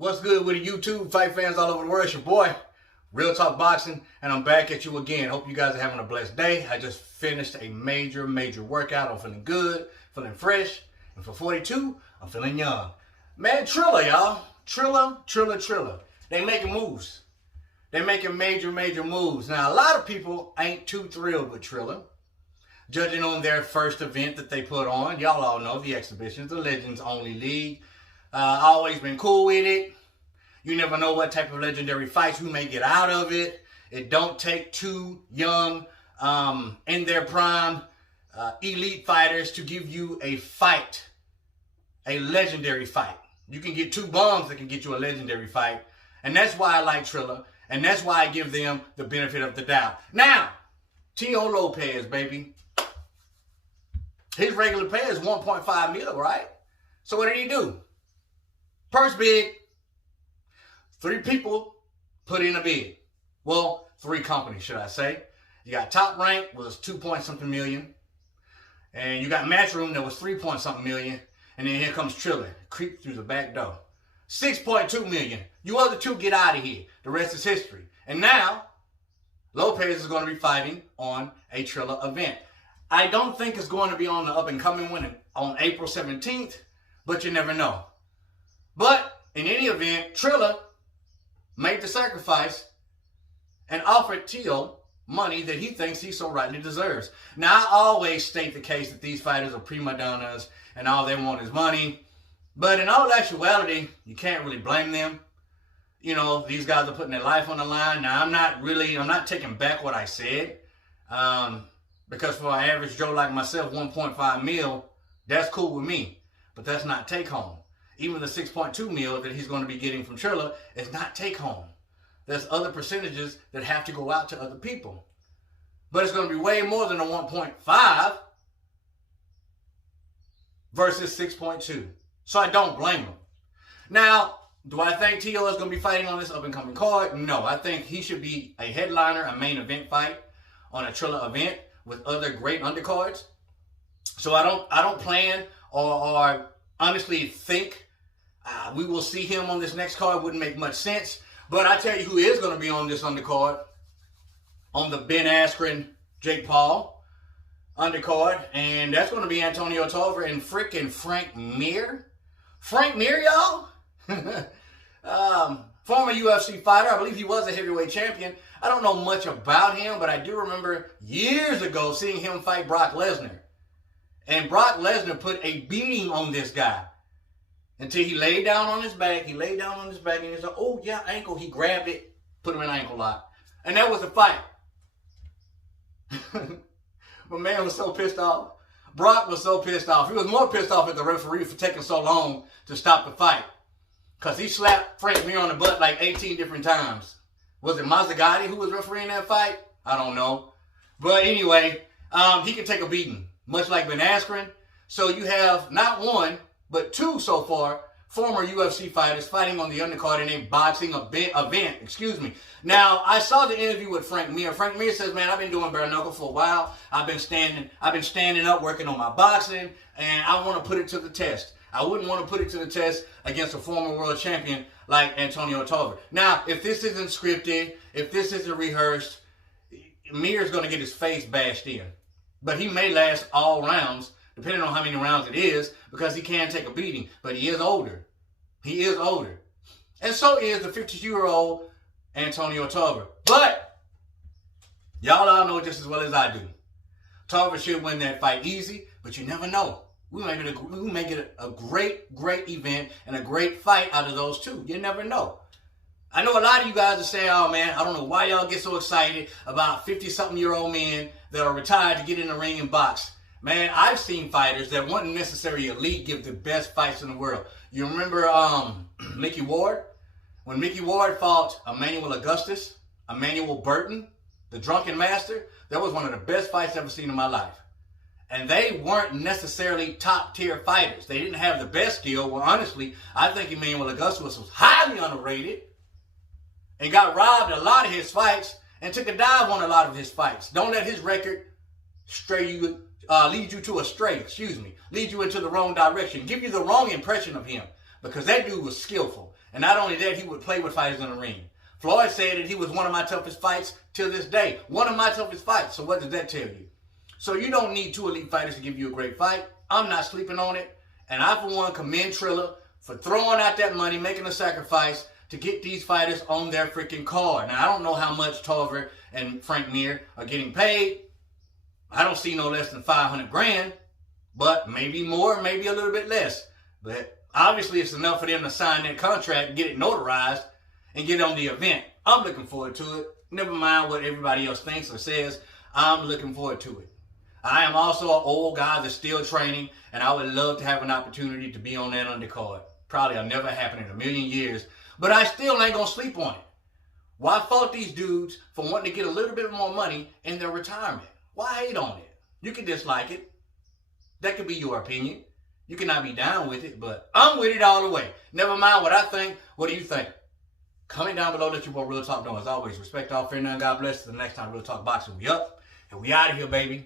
What's good with the YouTube fight fans all over the world? It's your boy, Real Talk Boxing, and I'm back at you again. Hope you guys are having a blessed day. I just finished a major workout. I'm feeling good, feeling fresh, and for 42, I'm feeling young. Man, Triller, y'all. Triller. They making moves. They making major moves. Now, a lot of people ain't too thrilled with Triller, judging on their first event that they put on. Y'all all know the exhibitions, the Legends Only League. Always been cool with it. You never know what type of legendary fights we may get out of it. It don't take two young, in their prime, elite fighters to give you a fight, a legendary fight. You can get two bums that can get you a legendary fight. And that's why I like Triller. And that's why I give them the benefit of the doubt. Now, TEOFIMO Lopez, baby. His regular pay is 1.5 mil, right? So what did he do? Purse bid. 3 people put in a bid. Well, 3 companies, should I say. You got Top Rank, was 2-point-something million. And you got Matchroom, that was 3-point-something million. And then here comes Triller, creep through the back door. 6.2 million. You other two get out of here. The rest is history. And now, Lopez is going to be fighting on a Triller event. I don't think it's going to be on the up-and-coming one on April 17th, but you never know. But in any event, Triller made the sacrifice and offered Teo money that he thinks he so rightly deserves. Now, I always state the case that these fighters are prima donnas and all they want is money. But in all actuality, you can't really blame them. You know, these guys are putting their life on the line. Now, I'm not taking back what I said. Because for an average Joe like myself, 1.5 mil, that's cool with me. But that's not take home. Even the 6.2 mil that he's going to be getting from Triller is not take home. There's other percentages that have to go out to other people. But it's going to be way more than a 1.5 versus 6.2. So I don't blame him. Now, do I think Teo is going to be fighting on this up-and-coming card? No, I think he should be a headliner, a main event fight on a Triller event with other great undercards. So I don't plan or honestly think we will see him on this next card. Wouldn't make much sense. But I tell you who is going to be on this undercard, on the Ben Askren, Jake Paul undercard, and that's going to be Antonio Tarver and frickin' Frank MIR. Frank MIR, y'all? Former UFC fighter. I believe he was a heavyweight champion. I don't know much about him, but I do remember years ago seeing him fight Brock Lesnar. And Brock Lesnar put a beating on this guy until he laid down on his back. He laid down on his back and he said, oh yeah, ankle. He grabbed it, put him in ankle lock. And that was the fight. But man was so pissed off. Brock was so pissed off. He was more pissed off at the referee for taking so long to stop the fight. Because he slapped Frank MIR on the butt like 18 different times. Was it Mazzagatti who was refereeing that fight? I don't know. But anyway, he can take a beating, much like Ben Askren. So you have not one, but 2 so far, former UFC fighters fighting on the undercard in a boxing event. Now, I saw the interview with Frank MIR. Frank MIR says, man, I've been doing bare knuckle for a while. I've been standing up, working on my boxing, and I want to put it to the test. I wouldn't want to put it to the test against a former world champion like Antonio Tarver. Now, if this isn't scripted, if this isn't rehearsed, MIR's going to get his face bashed in. But he may last all rounds, depending on how many rounds it is, because he can take a beating. But he is older. He is older. And so is the 52-year-old Antonio Tarver. But y'all all know just as well as I do. Tarver should win that fight easy, but you never know. We may get a great event and a great fight out of those two. You never know. I know a lot of you guys are saying, oh man, I don't know why y'all get so excited about 50-something-year-old men that are retired to get in the ring and box. Man, I've seen fighters that weren't necessarily elite give the best fights in the world. You remember Mickey Ward? When Mickey Ward fought Emmanuel Augustus, Emmanuel Burton, the Drunken Master, that was one of the best fights I've ever seen in my life. And they weren't necessarily top-tier fighters. They didn't have the best skill. Well, honestly, I think Emmanuel Augustus was highly underrated and got robbed a lot of his fights and took a dive on a lot of his fights. Don't let his record lead you into the wrong direction, give you the wrong impression of him. because that dude was skillful. And not only that, he would play with fighters in the ring. Floyd said that he was one of my toughest fights till this day. One of my toughest fights. So what does that tell you? So you don't need two elite fighters to give you a great fight. I'm not sleeping on it. And I, for one, commend Triller for throwing out that money, making a sacrifice to get these fighters on their freaking card. Now, I don't know how much Tarver and Frank MIR are getting paid. I don't see no less than 500 grand, but maybe more, maybe a little bit less. But obviously, it's enough for them to sign that contract, get it notarized, and get on the event. I'm looking forward to it. Never mind what everybody else thinks or says. I'm looking forward to it. I am also an old guy that's still training, and I would love to have an opportunity to be on that undercard. Probably will never happen in a million years, but I still ain't gonna sleep on it. Why fault these dudes for wanting to get a little bit more money in their retirement? Why hate on it? You can dislike it. That could be your opinion. You cannot be down with it, but I'm with it all the way. Never mind what I think. What do you think? Comment down below. Let your boy Real Talk know. As always, respect all, fear none. God bless. Till the next time, Real Talk Boxing. We up, and we out of here, baby.